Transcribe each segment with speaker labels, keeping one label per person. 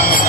Speaker 1: Oh.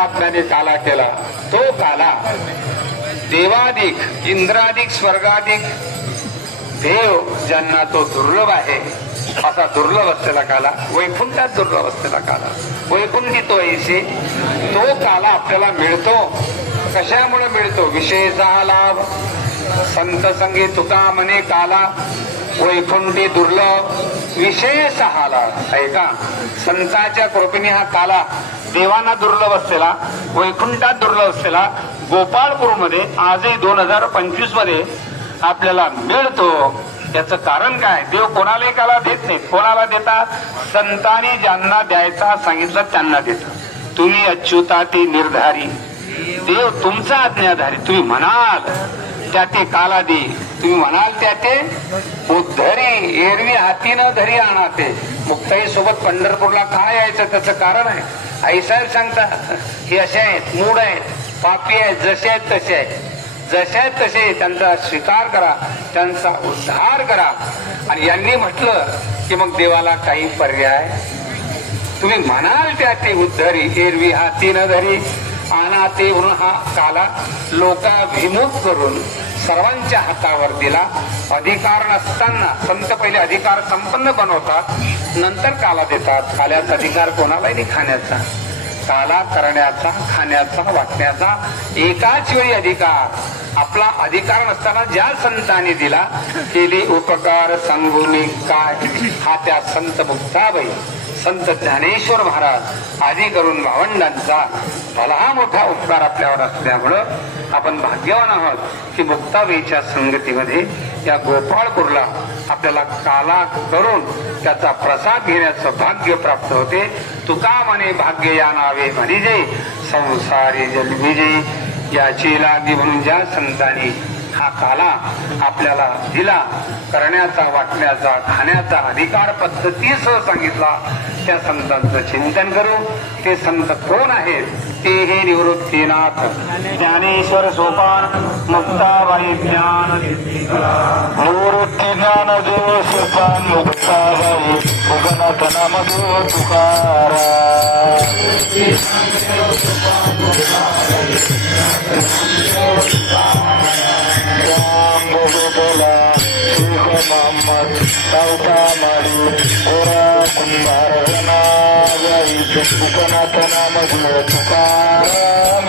Speaker 1: परमात्म्याने काला केला. तो काला देवाधिक इंद्राधिक स्वर्गाधिक देव ज्यांना तो दुर्लभ आहे असा दुर्लभ असलेला काला वैकुंठात दुर्लभ असलेला काला. वैकुंठी तो ऐसे तो काला आपल्याला मिळतो. कशामुळे मिळतो? विषयचा लाभ. संत संगी तुका म्हणे काला वैकुंठी दुर्लभ. विशेष हा लाभ. ऐका संताच्या कृपेने हा काला देवांना दुर्लभ असलेला वैकुंठात दुर्लभ असलेला गोपाळपूरमध्ये आजही दोन हजार पंचवीसमध्ये आपल्याला मिळतो. याचं कारण काय? देव कोणालाही काला देत नाही. कोणाला देता? संतांनी ज्यांना द्यायचा सांगितलं त्यांना देता. तुम्ही अच्युता ती निर्धारी. देव तुमचा आज्ञाधारी. तुम्ही म्हणाल त्या ते काला दे तुम्ही म्हणाल त्या ते उद्धरी. एरवी हातीनं धरी आणा ते मुक्ताई सोबत पंढरपूरला काय यायचं? त्याचं कारण आहे. आईसाहेब सांगता हे असे आहेत मूड आहेत पापी आहेत जसे आहेत तसे आहेत. जसे आहेत तसे त्यांचा स्वीकार करा त्यांचा उद्धार करा. आणि यांनी म्हटलं की मग देवाला काही पर्याय? तुम्ही म्हणाल त्या ते उद्धरी एरवी हाती न धरी. आणा ते म्हणून हा काला लोकाभिमुख करून सर्वांच्या हातावर दिला. अधिकार नसताना संत पहिले अधिकार संपन्न बनवतात. नंतर काला देतात. काल्याचा अधिकार कोणालाही नाही खाण्याचा. काला करण्याचा खाण्याचा वाटण्याचा एकाच वेळी अधिकार. आपला अधिकार नसताना ज्या संतांनी दिला केले उपकार सांगून काय? हा त्या संत मुक्ताबाई. संत ज्ञानेश्वर महाराज आदी करून भावंडांचा भला मोठा उपकार आपल्यावर असल्यामुळं आपण भाग्यवान आहोत की मुक्ताबाईच्या संगतीमध्ये या गोपाळपूरला आपल्याला काला करून त्याचा प्रसाद घेण्याचं भाग्य प्राप्त होते. तुका म्हणे भाग्य या नावे म्हणजे संसारी जन्मिजे. याची लागी म्हणून ज्या संतांनी. हा काला आपल्याला दिला. करण्याचा वाटण्याचा खाण्याचा अधिकार पद्धतीसह सांगितला. त्या संतांचं चिंतन करू. ते संत कोण आहेत? ते हे निवृत्तीनाथ ज्ञानेश्वर सोपान मुक्ताबाई ज्ञान. निवृत्ती ज्ञान देव सोपान मुक्ताबाई उगनाथ नाम देव तुकारा राम बोला शेख मोहम्मद सावता ओरा कुंभार गणाबाई उगनाथ नाम तुकाराम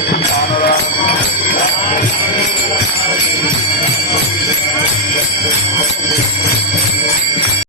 Speaker 1: Thank you.